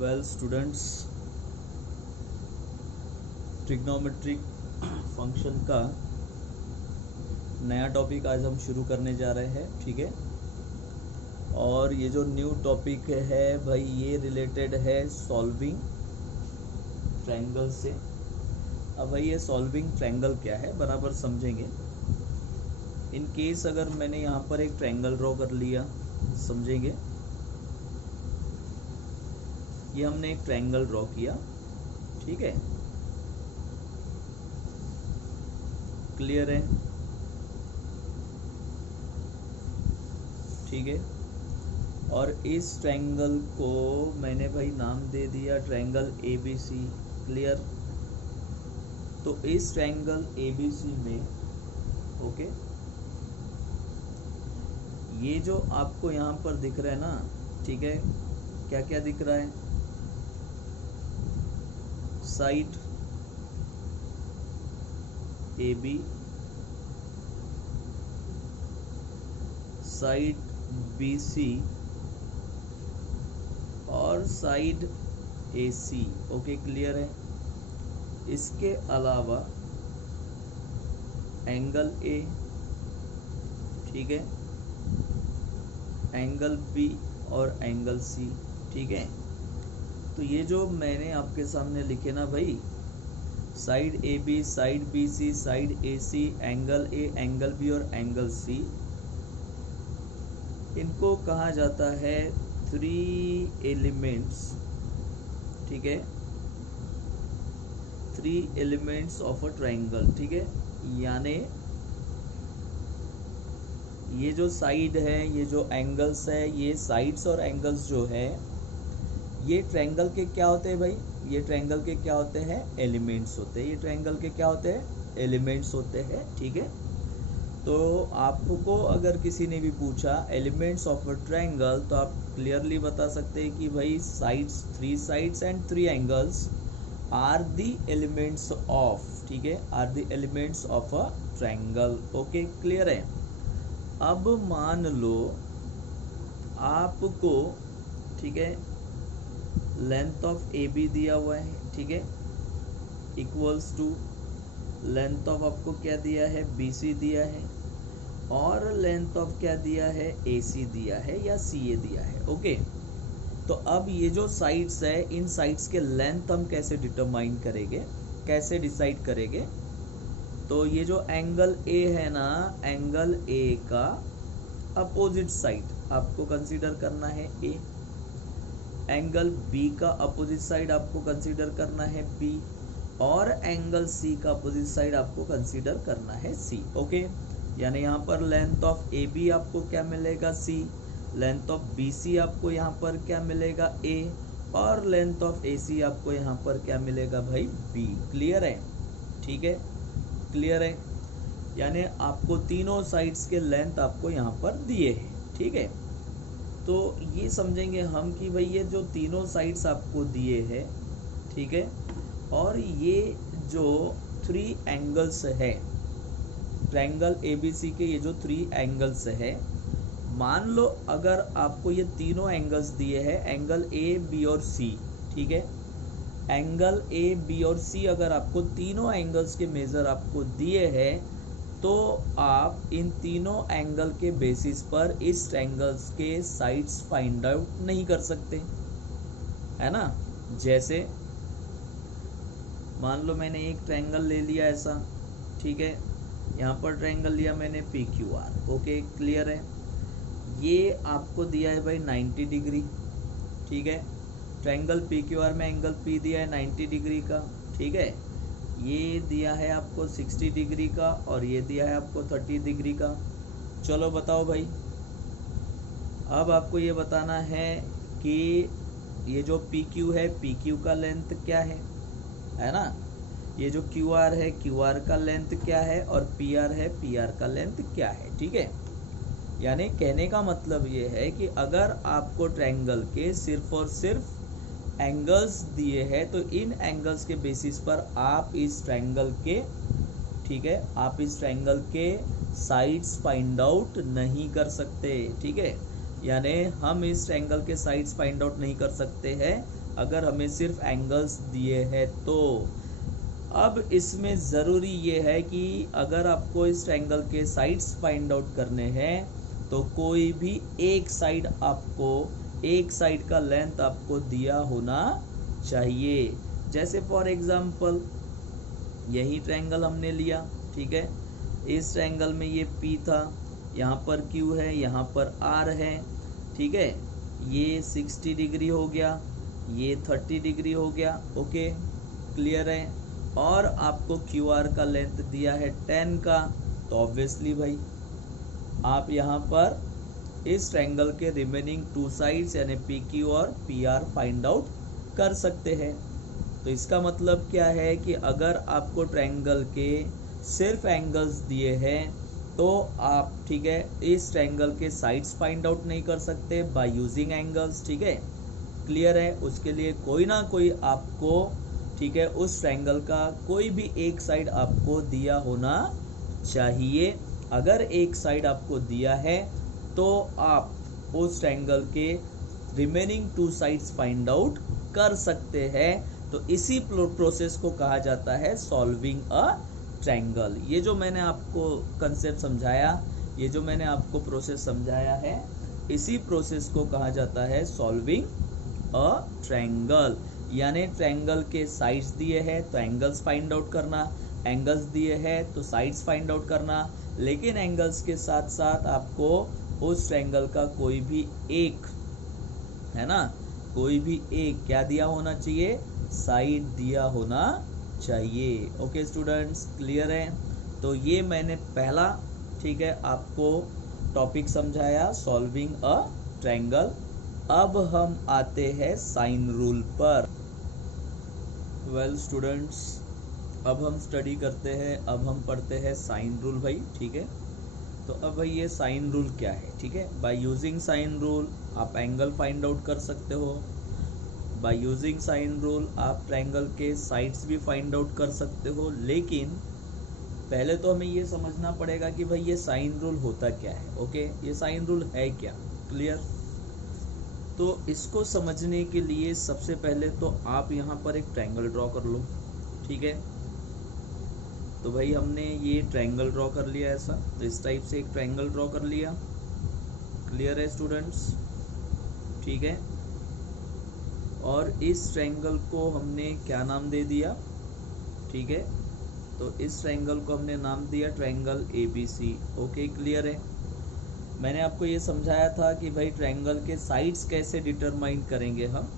Well students, trigonometric function का नया topic आज हम शुरू करने जा रहे हैं। ठीक है, और ये जो न्यू टॉपिक है भाई, ये रिलेटेड है सॉल्विंग ट्रायंगल से। अब भाई ये सॉल्विंग ट्रायंगल क्या है बराबर समझेंगे। इन केस अगर मैंने यहाँ पर एक ट्रायंगल ड्रॉ कर लिया, समझेंगे। ये हमने एक ट्रायंगल ड्रॉ किया, ठीक है, क्लियर है, ठीक है। और इस ट्रायंगल को मैंने भाई नाम दे दिया ट्रायंगल ABC, क्लियर। तो इस ट्रायंगल ABC में ओके, ये जो आपको यहाँ पर दिख रहा है ना, ठीक है, क्या क्या दिख रहा है? साइड AB, साइड BC और साइड AC, ओके, क्लियर है। इसके अलावा एंगल A, ठीक है, एंगल B और एंगल C, ठीक है। तो ये जो मैंने आपके सामने लिखे ना भाई, side AB, side BC, side AC, angle A, angle B और एंगल C, इनको कहा जाता है 3 एलिमेंट्स, ठीक है, 3 एलिमेंट्स ऑफ अ ट्रायंगल, ठीक है। यानी ये जो साइड है, ये जो एंगल्स है, ये साइड्स और एंगल्स जो है, ये ट्रायंगल के क्या होते हैं भाई? ये ट्रायंगल के क्या होते हैं? एलिमेंट्स होते हैं। ये ट्रायंगल के क्या होते हैं? एलिमेंट्स होते हैं, ठीक है। तो आपको अगर किसी ने भी पूछा एलिमेंट्स ऑफ अ ट्रायंगल, तो आप क्लियरली बता सकते हैं कि भाई sides, 3 sides and 3 angles are the elements of, ठीक है, are the elements of a triangle, okay, clear है। अब मान लो आपको, ठीक है, लेंथ ऑफ AB दिया हुआ है, ठीक है, इक्वल्स टू लेंथ ऑफ आपको क्या दिया है? BC दिया है, और लेंथ ऑफ क्या दिया है? AC दिया है या CA दिया है, ओके। तो अब ये जो साइड्स है, इन साइड्स के लेंथ हम कैसे डिटरमाइन करेंगे, कैसे डिसाइड करेंगे? तो ये जो एंगल A है ना, एंगल A का अपोजिट साइड आपको कंसीडर करना है A, एंगल B का अपोजिट साइड आपको कंसीडर करना है B, और एंगल C का अपोजिट साइड आपको कंसीडर करना है C, ओके। यानी यहाँ पर लेंथ ऑफ AB आपको क्या मिलेगा? C, लेंथ ऑफ BC आपको यहाँ पर क्या मिलेगा? A, और लेंथ ऑफ AC आपको यहाँ पर क्या मिलेगा भाई? B, क्लियर है, ठीक है, क्लियर है। यानी आपको तीनों साइड्स के लेंथ आपको यहाँ पर दिए हैं, ठीक है। तो ये समझेंगे हम कि भाई ये जो तीनों साइड्स आपको दिए हैं, ठीक है, और ये जो 3 एंगल्स है ट्रायंगल ABC के, ये जो 3 एंगल्स है, मान लो अगर आपको ये तीनों एंगल्स दिए हैं, एंगल A, B और C, ठीक है, एंगल A, B और C अगर आपको तीनों एंगल्स के मेजर आपको दिए हैं, तो आप इन तीनों एंगल के बेसिस पर इस ट्रायंगल्स के साइड्स फाइंड आउट नहीं कर सकते, है ना। जैसे मान लो मैंने एक ट्रायंगल ले लिया ऐसा, ठीक है, यहाँ पर ट्रायंगल लिया मैंने PQR, ओके, क्लियर है। ये आपको दिया है भाई 90 डिग्री, ठीक है, ट्रायंगल PQR में एंगल P दिया है 90 डिग्री का, ठीक है। ये दिया है आपको 60 डिग्री का, और ये दिया है आपको 30 डिग्री का। चलो बताओ भाई, अब आपको ये बताना है कि ये जो PQ है, PQ का लेंथ क्या है ना। ये जो QR है, QR का लेंथ क्या है, और PR है, PR का लेंथ क्या है, ठीक है। यानी कहने का मतलब ये है कि अगर आपको ट्रायंगल के सिर्फ और सिर्फ एंगल्स दिए हैं, तो इन एंगल्स के बेसिस पर आप इस ट्रायंगल के, ठीक है, आप इस ट्रायंगल के साइड्स फाइंड आउट नहीं कर सकते, ठीक है। यानी हम इस ट्रायंगल के साइड्स फाइंड आउट नहीं कर सकते हैं अगर हमें सिर्फ एंगल्स दिए हैं तो। अब इसमें ज़रूरी ये है कि अगर आपको इस ट्रायंगल के साइड्स फाइंड आउट करने हैं तो कोई भी एक साइड का लेंथ आपको दिया होना चाहिए। जैसे फॉर एग्जांपल यही ट्रायंगल हमने लिया, ठीक है। इस ट्रायंगल में ये P था, यहाँ पर Q है, यहाँ पर R है, ठीक है। ये 60 डिग्री हो गया, ये 30 डिग्री हो गया, ओके क्लियर है। और आपको QR का लेंथ दिया है 10 का, तो ऑब्वियसली भाई आप यहाँ पर इस ट्रायंगल के रिमेनिंग 2 साइड्स यानी PQ और PR फाइंड आउट कर सकते हैं। तो इसका मतलब क्या है कि अगर आपको ट्रायंगल के सिर्फ एंगल्स दिए हैं तो आप, ठीक है, इस ट्रायंगल के साइड्स फाइंड आउट नहीं कर सकते बाय यूजिंग एंगल्स, ठीक है क्लियर है। उसके लिए कोई ना कोई आपको, ठीक है, उस ट्रायंगल का कोई भी एक साइड आपको दिया होना चाहिए। अगर एक साइड आपको दिया है तो आप उस ट्रायंगल के रिमेनिंग 2 साइड्स फाइंड आउट कर सकते हैं। तो इसी प्रोसेस को कहा जाता है सॉल्विंग अ ट्रायंगल। ये जो मैंने आपको कंसेप्ट समझाया, ये जो मैंने आपको प्रोसेस समझाया है, इसी प्रोसेस को कहा जाता है सॉल्विंग अ ट्रायंगल। यानी ट्रायंगल के साइड्स दिए हैं तो एंगल्स फाइंड आउट करना, एंगल्स दिए हैं तो साइड्स फाइंड आउट करना, लेकिन एंगल्स के साथ साथ आपको उस ट्रायंगल का कोई भी एक, है ना, कोई भी एक क्या दिया होना चाहिए, साइड दिया होना चाहिए। ओके स्टूडेंट्स क्लियर है। तो ये मैंने पहला, ठीक है, आपको टॉपिक समझाया सॉल्विंग अ ट्रायंगल। अब हम आते हैं साइन रूल पर। वेल स्टूडेंट्स, अब हम स्टडी करते हैं, अब हम पढ़ते हैं साइन रूल भाई, ठीक है। तो अब भाई ये साइन रूल क्या है, ठीक है। बाय यूजिंग साइन रूल आप एंगल फाइंड आउट कर सकते हो। बाय यूजिंग साइन रूल आप ट्रायंगल के साइड्स भी फाइंड आउट कर सकते हो। लेकिन पहले तो हमें ये समझना पड़ेगा कि भाई ये साइन रूल होता क्या है। ओके, ये साइन रूल है क्या, क्लियर। तो इसको समझने के लिए सबसे पहले तो आप यहाँ पर एक ट्रायंगल ड्रॉ कर लो, ठीक है। तो भाई हमने ये ट्रायंगल ड्रॉ कर लिया ऐसा, तो इस टाइप से एक ट्रायंगल ड्रॉ कर लिया, क्लियर है स्टूडेंट्स, ठीक है। और इस ट्रायंगल को हमने क्या नाम दे दिया, ठीक है। तो इस ट्रायंगल को हमने नाम दिया ट्रायंगल ABC, ओके क्लियर है। मैंने आपको ये समझाया था कि भाई ट्रायंगल के साइड्स कैसे डिटरमाइन करेंगे हम।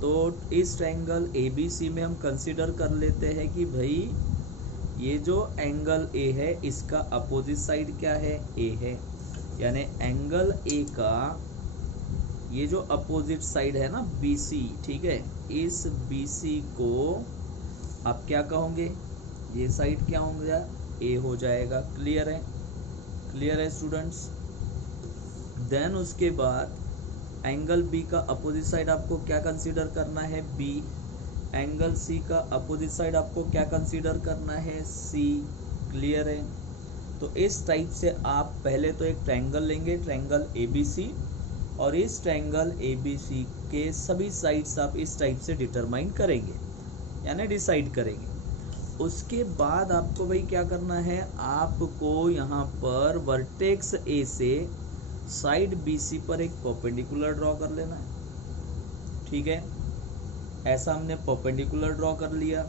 तो इस ट्रायंगल ABC में हम कंसीडर कर लेते हैं कि भाई ये जो एंगल A है इसका अपोजिट साइड क्या है, A है। यानी एंगल A का ये जो अपोजिट साइड है ना BC, ठीक है, इस BC को आप क्या कहोगे, ये साइड क्या हो गया, A हो जाएगा, क्लियर है, क्लियर है स्टूडेंट्स। देन उसके बाद एंगल B का अपोजिट साइड आपको क्या कंसीडर करना है, B। एंगल C का अपोजिट साइड आपको क्या कंसीडर करना है, C, क्लियर है। तो इस टाइप से आप पहले तो एक ट्रायंगल लेंगे, ट्रायंगल ABC, और इस ट्रायंगल ABC के सभी साइड्स आप इस टाइप से डिटरमाइन करेंगे, यानी डिसाइड करेंगे। उसके बाद आपको भाई क्या करना है, आपको यहाँ पर वर्टेक्स A से साइड BC पर एक परपेंडिकुलर ड्रॉ कर लेना है, ठीक है। ऐसा हमने परपेंडिकुलर ड्रॉ कर लिया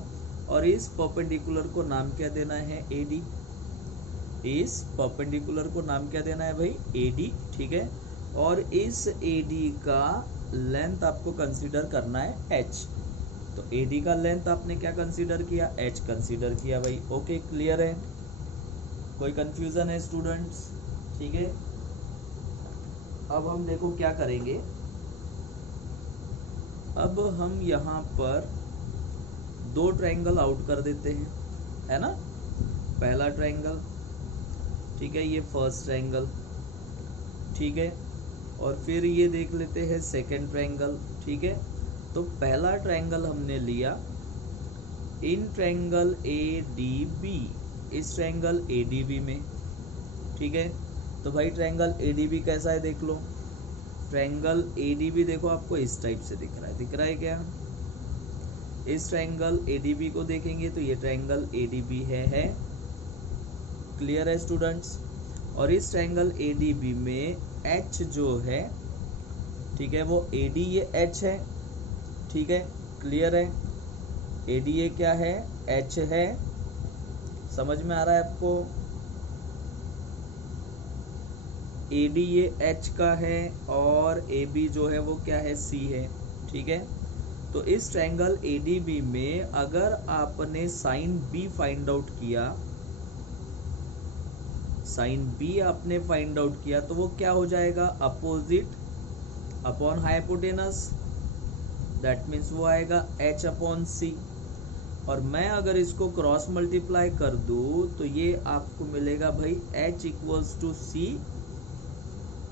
और इस परपेंडिकुलर को नाम क्या देना है, AD। इस परपेंडिकुलर को नाम क्या देना है भाई, AD, ठीक है। और इस AD का लेंथ आपको कंसीडर करना है H। तो AD का लेंथ आपने क्या कंसीडर किया, H कंसीडर किया भाई, ओके क्लियर है। कोई कंफ्यूजन है स्टूडेंट्स, ठीक है। अब हम देखो क्या करेंगे, अब हम यहाँ पर 2 ट्रायंगल आउट कर देते हैं, है ना। पहला ट्रायंगल, ठीक है, ये फर्स्ट ट्रायंगल, ठीक है। और फिर ये देख लेते हैं सेकंड ट्रायंगल, ठीक है। तो पहला ट्रायंगल हमने लिया इन ट्रायंगल ADB, इस ट्रायंगल ADB में, ठीक है। तो भाई ट्रायंगल ADB कैसा है देख लो, ट्रायंगल एडीबी देखो आपको इस टाइप से दिख रहा है क्या? इस ट्रायंगल एडीबी को देखेंगे तो ये ट्रायंगल एडीबी है। क्लियर है स्टूडेंट्स? और इस ट्रायंगल एडीबी में एच जो है, ठीक है, वो एडी ये एच है, ठीक है, क्लियर है? एडी ये क्या है? एच है। समझ में आ रहा है आपको? एडी ये एच का है और ए बी जो है वो क्या है? सी है, ठीक है। तो इस ट्रायंगल एडीबी में अगर आपने साइन बी फाइंड आउट किया, साइन बी आपने फाइंड आउट किया तो वो क्या हो जाएगा? Opposite upon hypotenuse, that means वो आएगा एच अपॉन सी। और मैं अगर इसको क्रॉस मल्टीप्लाई कर दूं तो ये आपको मिलेगा भाई H equals to C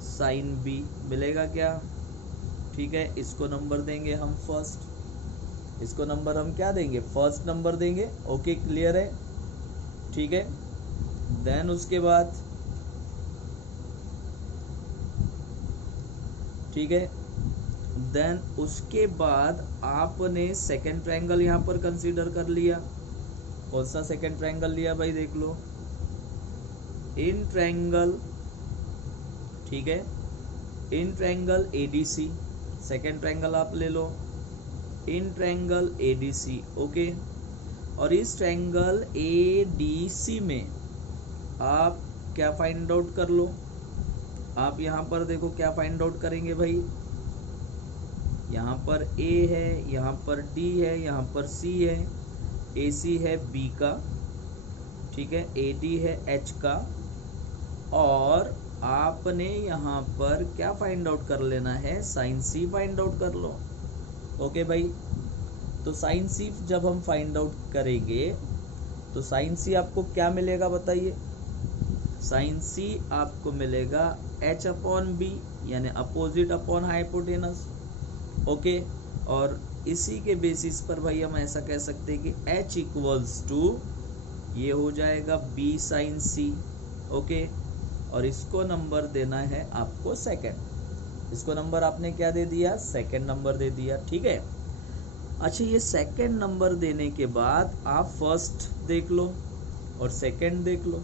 sine B मिलेगा क्या? ठीक है, इसको नंबर देंगे हम फर्स्ट, इसको नंबर हम क्या देंगे? फर्स्ट नंबर देंगे। ओके, क्लियर है? ठीक है, देन उसके बाद, ठीक है, देन उसके बाद आपने सेकेंड ट्रायंगल यहाँ पर कंसीडर कर लिया। कौन सा सेकेंड ट्रायंगल लिया भाई? देख लो, इन ट्रायंगल, ठीक है, in triangle ADC, second triangle आप ले लो, इन ट्रायंगल एडीसी। ओके, और इस ट्रायंगल एडीसी में आप क्या फाइंड आउट कर लो? आप यहाँ पर देखो क्या फाइंड आउट करेंगे भाई? यहाँ पर ए है, यहाँ पर डी है, यहाँ पर सी है, ए सी है बी का, ठीक है, ए डी है एच का, और आपने यहाँ पर क्या फाइंड आउट कर लेना है? साइन सी फाइंड आउट कर लो। ओके भाई, तो साइन सी जब हम फाइंड आउट करेंगे तो साइन सी आपको क्या मिलेगा बताइए? साइन सी आपको मिलेगा एच अपॉन बी, यानी अपोजिट अपॉन हाइपोटेनस। ओके, और इसी के बेसिस पर भाई हम ऐसा कह सकते हैं कि एच इक्वल्स टू ये हो जाएगा बी साइन सी। ओके, और इसको नंबर देना है आपको सेकंड। इसको नंबर आपने क्या दे दिया? सेकंड नंबर दे दिया, ठीक है। अच्छा, ये सेकंड नंबर देने के बाद आप फर्स्ट देख लो और सेकंड देख लो।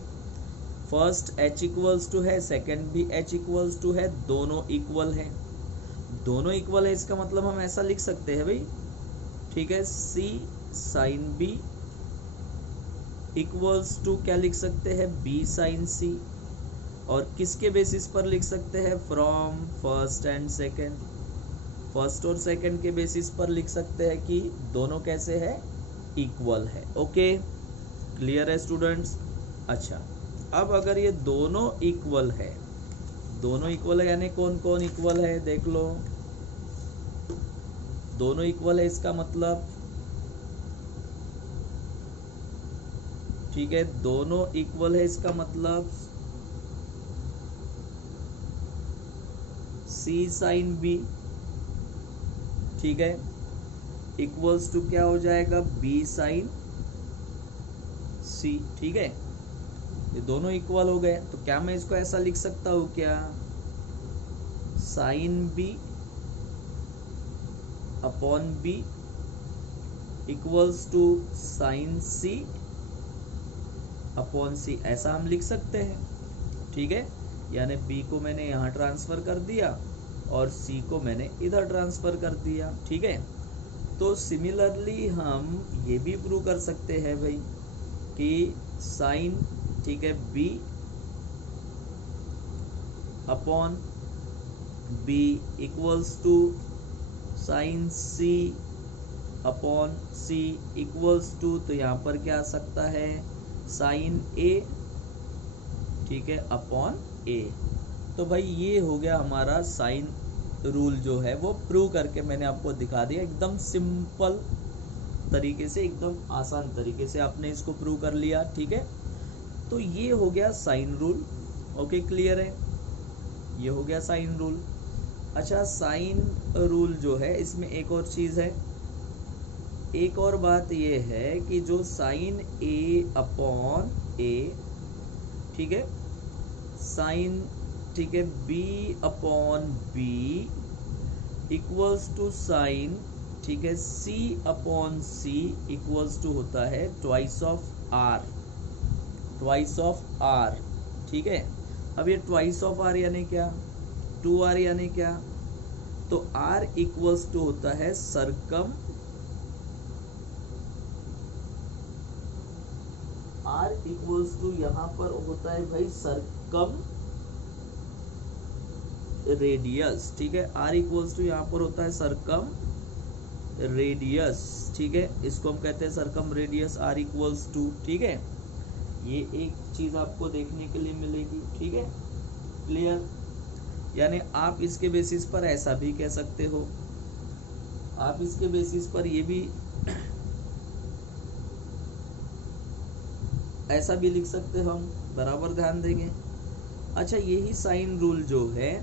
फर्स्ट एच इक्वल्स टू है, सेकंड भी एच इक्वल्स टू है, दोनों इक्वल है। दोनों इक्वल है इसका मतलब हम ऐसा लिख सकते हैं भाई, ठीक है, सी साइन बी इक्वल्स टू क्या लिख सकते हैं? बी साइन सी। और किसके बेसिस पर लिख सकते हैं? From first and second. First और सेकंड के बेसिस पर लिख सकते हैं कि दोनों कैसे है? इक्वल है। ओके, क्लियर है स्टूडेंट्स? अच्छा, अब अगर ये दोनों इक्वल है, दोनों इक्वल है यानी कौन कौन इक्वल है? देख लो, दोनों इक्वल है इसका मतलब, ठीक है, दोनों इक्वल है इसका मतलब सी साइन बी, ठीक है, इक्वल्स टू क्या हो जाएगा? बी साइन सी, ठीक है। ये दोनों इक्वल हो गए तो क्या मैं इसको ऐसा लिख सकता हूँ क्या? Sine B upon B equals to sine C upon C, ऐसा हम लिख सकते हैं, ठीक है। यानी बी को मैंने यहाँ ट्रांसफर कर दिया और सी को मैंने इधर ट्रांसफर कर दिया, ठीक है। तो सिमिलरली हम ये भी प्रूव कर सकते हैं भाई कि साइन, ठीक है, B upon B equals to sine C upon C equals to, तो यहाँ पर क्या आ सकता है? साइन ए, ठीक है, अपॉन ए। तो भाई ये हो गया हमारा साइन रूल जो है वो प्रूव करके मैंने आपको दिखा दिया, एकदम सिंपल तरीके से, एकदम आसान तरीके से आपने इसको प्रूव कर लिया, ठीक है। तो ये हो गया साइन रूल। ओके, क्लियर है? ये हो गया साइन रूल। अच्छा, साइन रूल जो है इसमें एक और चीज़ है, एक और बात ये है कि जो साइन ए अपॉन ए, ठीक है, साइन ठीक है, B upon B equals to sine, ठीक है, C upon C equals to होता है twice of R, twice of R, ठीक है। अब ये ट्वाइस ऑफ आर यानी क्या, 2r यानी क्या, तो r इक्वल्स टू होता है सरकम, r इक्वल्स टू यहां पर होता है भाई सरकम रेडियस, ठीक है, r इक्वल्स टू यहां पर होता है सरकम रेडियस, ठीक है, इसको हम कहते हैं सरकम रेडियस r इक्वल्स टू, ठीक है। ये एक चीज आपको देखने के लिए मिलेगी, ठीक है, क्लियर। यानी आप इसके बेसिस पर ऐसा भी कह सकते हो, आप इसके बेसिस पर ये भी ऐसा भी लिख सकते हो, हम बराबर ध्यान देंगे। अच्छा, यही साइन रूल जो है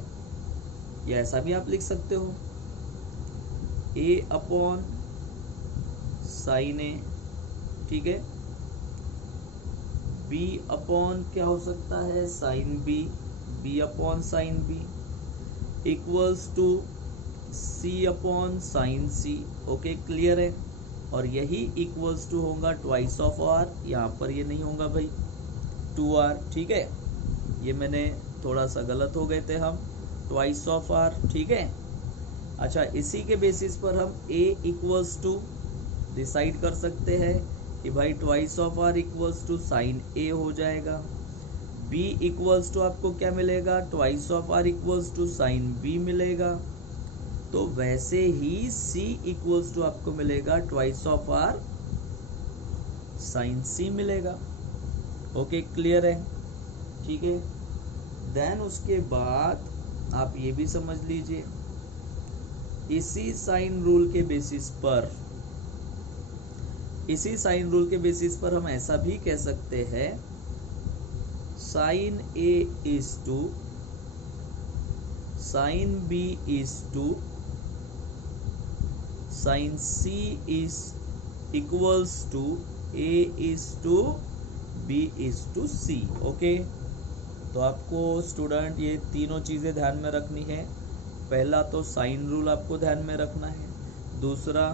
ये ऐसा भी आप लिख सकते हो, a अपॉन साइन ए, ठीक है, b अपॉन क्या हो सकता है sine B, b upon sine B equals to c upon sine C, okay, clear है। और यही इक्वल्स टू होगा ट्वाइस ऑफ r, यहाँ पर ये नहीं होगा भाई 2r, ठीक है, ये मैंने थोड़ा सा गलत हो गए थे हम, ट्वाइस ऑफ r, ठीक है। अच्छा, इसी के बेसिस पर हम a इक्वल्स टू डिसाइड कर सकते हैं कि भाई twice of r equals to sine a हो जाएगा, b इक्वल्स टू आपको क्या मिलेगा, twice of r equals to sine b मिलेगा, तो वैसे ही c इक्वल्स टू आपको मिलेगा twice of r sine c मिलेगा, ओके, क्लियर है, ठीक है। देन उसके बाद आप ये भी समझ लीजिए, इसी साइन रूल के बेसिस पर, इसी साइन रूल के बेसिस पर हम ऐसा भी कह सकते हैं sine a is to sine b is to sine c is equals to a is to b is to c, okay. तो आपको स्टूडेंट ये तीनों चीज़ें ध्यान में रखनी है। पहला तो साइन रूल आपको ध्यान में रखना है, दूसरा,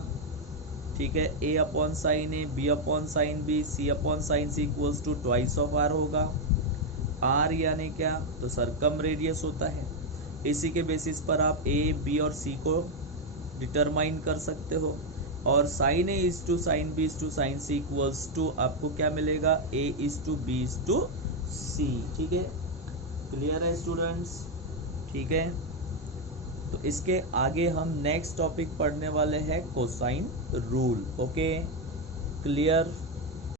ठीक है, a upon sine A, b upon sine B, c upon sine C equals to twice of r होगा। r यानी क्या, तो सरकम रेडियस होता है, इसी के बेसिस पर आप a, b और c को डिटरमाइन कर सकते हो। और sine A is to sine B is to sine C equals to आपको क्या मिलेगा, a is to B is to c, ठीक है, क्लियर है स्टूडेंट्स, ठीक है। तो इसके आगे हम नेक्स्ट टॉपिक पढ़ने वाले हैं कोसाइन रूल, ओके, क्लियर।